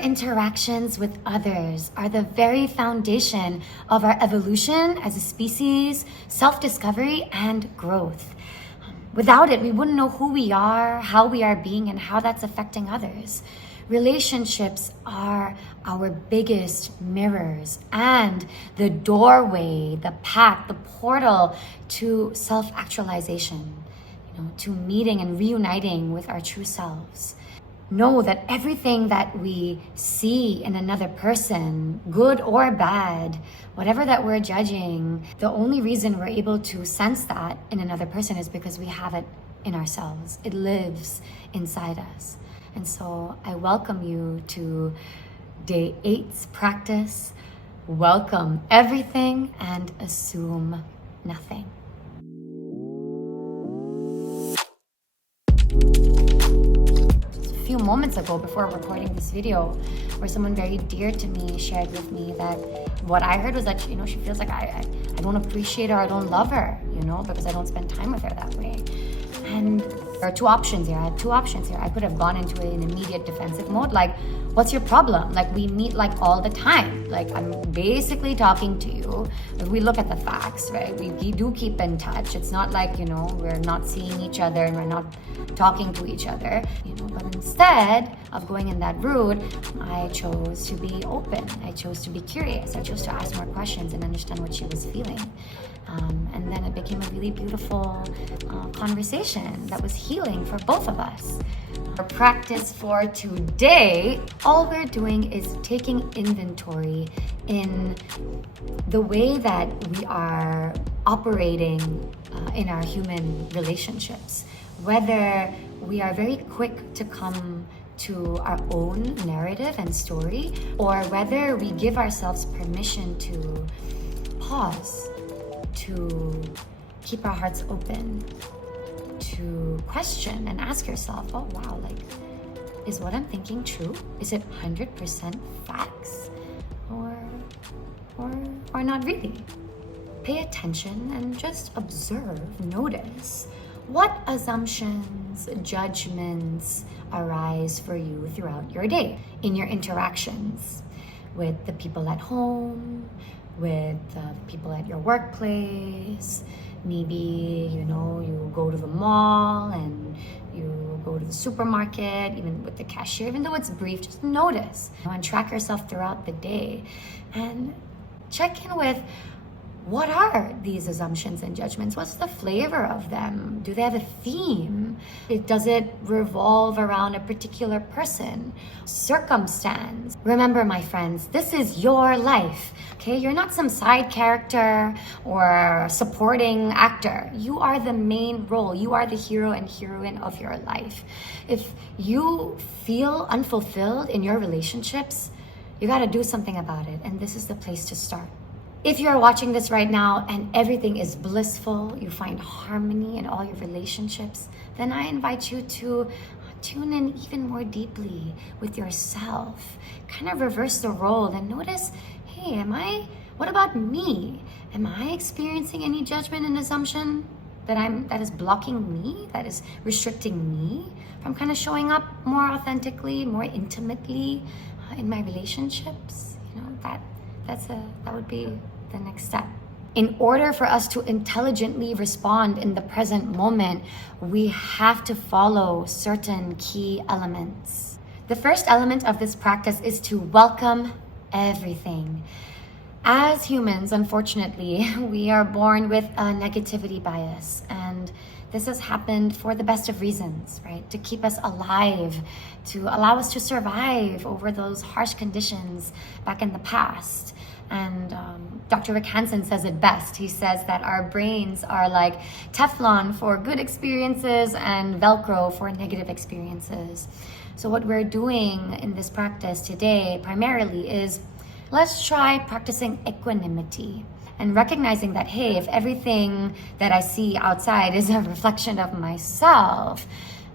interactions with others are the very foundation of our evolution as a species, self-discovery, and growth. Without it, we wouldn't know who we are, how we are being, and how that's affecting others. Relationships are our biggest mirrors and the doorway, the path, the portal to self-actualization, to meeting and reuniting with our true selves. Know that everything that we see in another person, good or bad, whatever that we're judging, the only reason we're able to sense that in another person is because we have it in ourselves. It lives inside us. And so I welcome you to day 8's practice. Welcome everything and assume nothing. Few moments ago before recording this video, where someone very dear to me shared with me that what I heard was that she feels like I don't appreciate her, I don't love her, because I don't spend time with her that way. And there are two options here. I had two options here. I could have gone into an immediate defensive mode, like, what's your problem? Like, we meet like all the time. Like, I'm basically talking to you. If we look at the facts, right? We do keep in touch. It's not like, we're not seeing each other and we're not talking to each other, but instead of going in that route, I chose to be open. I chose to be curious. I chose to ask more questions and understand what she was feeling. And then it became a really beautiful conversation that was healing for both of us. Our practice for today, all we're doing is taking inventory in the way that we are operating in our human relationships. Whether we are very quick to come to our own narrative and story, or whether we give ourselves permission to pause, to keep our hearts open, to question and ask yourself, oh wow, is what I'm thinking true? Is it 100% facts? Or not really? Pay attention and just observe, notice what assumptions, judgments arise for you throughout your day, in your interactions with the people at home, with people at your workplace. Maybe, you go to the mall and you go to the supermarket, even with the cashier, even though it's brief, just notice and track yourself throughout the day and check in with, what are these assumptions and judgments? What's the flavor of them? Do they have a theme? Does it revolve around a particular person, circumstance? Remember, my friends, this is your life, okay? You're not some side character or supporting actor. You are the main role. You are the hero and heroine of your life. If you feel unfulfilled in your relationships, you got to do something about it, and this is the place to start. If you're watching this right now and everything is blissful, you find harmony in all your relationships, then I invite you to tune in even more deeply with yourself. Kind of reverse the role and notice, hey, what about me? Am I experiencing any judgment and assumption that is blocking me, that is restricting me from kind of showing up more authentically, more intimately in my relationships? That would be the next step. In order for us to intelligently respond in the present moment, we have to follow certain key elements. The first element of this practice is to welcome everything. As humans, unfortunately, we are born with a negativity bias, and this has happened for the best of reasons, right? To keep us alive, to allow us to survive over those harsh conditions back in the past. And Dr. Rick Hansen says it best. He says that our brains are like Teflon for good experiences and Velcro for negative experiences. So what we're doing in this practice today primarily is, let's try practicing equanimity and recognizing that, hey, if everything that I see outside is a reflection of myself,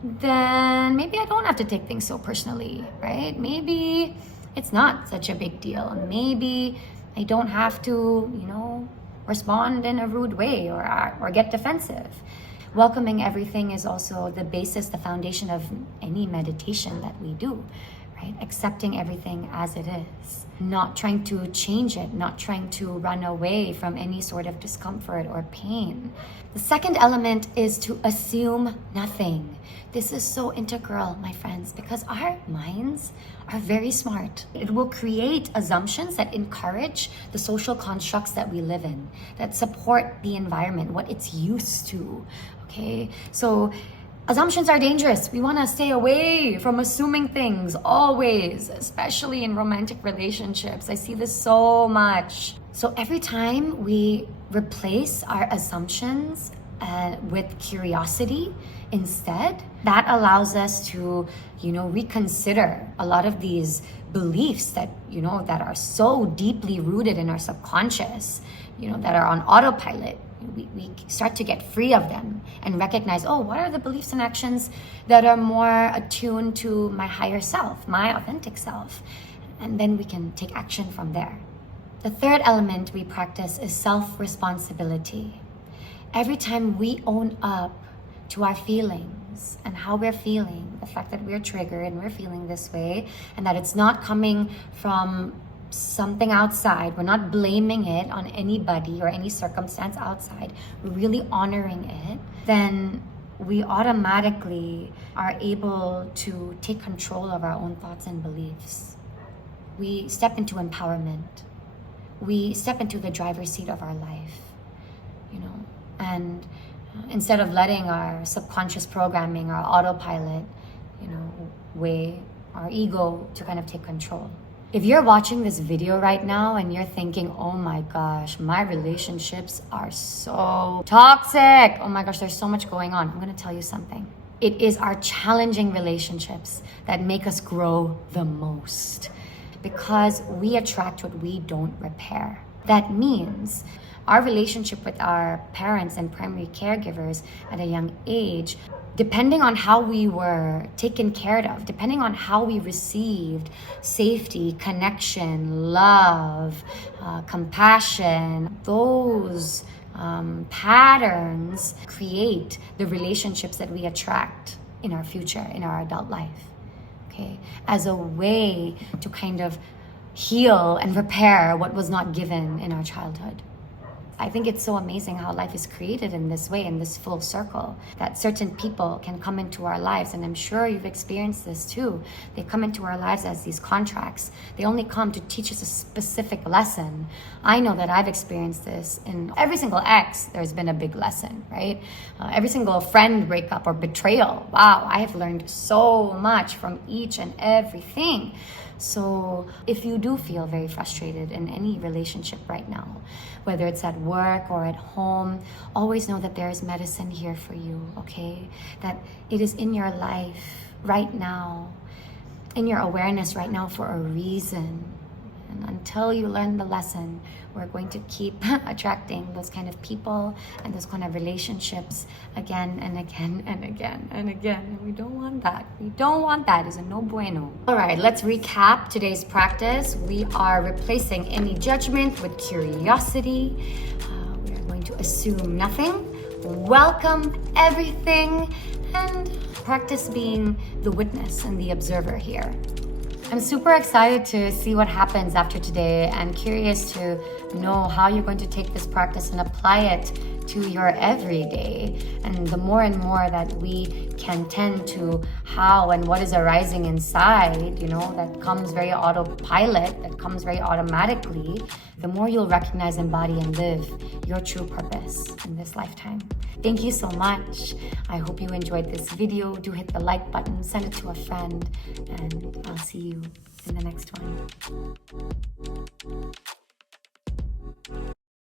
then maybe I don't have to take things so personally, right? Maybe it's not such a big deal. Maybe I don't have to, respond in a rude way or get defensive. Welcoming everything is also the basis, the foundation of any meditation that we do, right? Accepting everything as it is, not trying to change it, not trying to run away from any sort of discomfort or pain. The second element is to assume nothing. This is so integral, my friends, because our minds are very smart. It will create assumptions that encourage the social constructs that we live in, that support the environment, what it's used to, okay? So assumptions are dangerous. We want to stay away from assuming things always, especially in romantic relationships. I see this so much. So every time we replace our assumptions with curiosity instead, that allows us to, reconsider a lot of these beliefs that, that are so deeply rooted in our subconscious, that are on autopilot. We start to get free of them and recognize, what are the beliefs and actions that are more attuned to my higher self, my authentic self? And then we can take action from there. The third element we practice is self-responsibility. Every time we own up to our feelings and how we're feeling, the fact that we're triggered and we're feeling this way, and that it's not coming from something outside, we're not blaming it on anybody or any circumstance outside, we're really honoring it, then we automatically are able to take control of our own thoughts and beliefs. We step into empowerment. We step into the driver's seat of our life, and instead of letting our subconscious programming, our autopilot, way, our ego to kind of take control. If you're watching this video right now and you're thinking, oh my gosh, my relationships are so toxic. Oh my gosh, there's so much going on. I'm gonna tell you something. It is our challenging relationships that make us grow the most, because we attract what we don't repair. That means our relationship with our parents and primary caregivers at a young age, depending on how we were taken care of, depending on how we received safety, connection, love, compassion, those patterns create the relationships that we attract in our future, in our adult life, okay? As a way to kind of heal and repair what was not given in our childhood. I think it's so amazing how life is created in this way, in this full circle, that certain people can come into our lives, and I'm sure you've experienced this too. They come into our lives as these contracts. They only come to teach us a specific lesson. I know that I've experienced this in every single ex. There's been a big lesson, right? Every single friend breakup or betrayal. Wow, I have learned so much from each and everything. So if you do feel very frustrated in any relationship right now, whether it's at work or at home, always know that there is medicine here for you, okay? That it is in your life right now, in your awareness right now for a reason. And until you learn the lesson, we're going to keep attracting those kind of people and those kind of relationships again and again and again and again. And we don't want that. We don't want that. It's a no bueno. All right, let's recap today's practice. We are replacing any judgment with curiosity. We are going to assume nothing, welcome everything, and practice being the witness and the observer here. I'm super excited to see what happens after today and curious to know how you're going to take this practice and apply it to your everyday. And the more and more that we can tend to how and what is arising inside, that comes very autopilot, that comes very automatically, the more you'll recognize, embody, and live your true purpose in this lifetime. Thank you so much. I hope you enjoyed this video. Do hit the like button, send it to a friend, and I'll see you in the next one.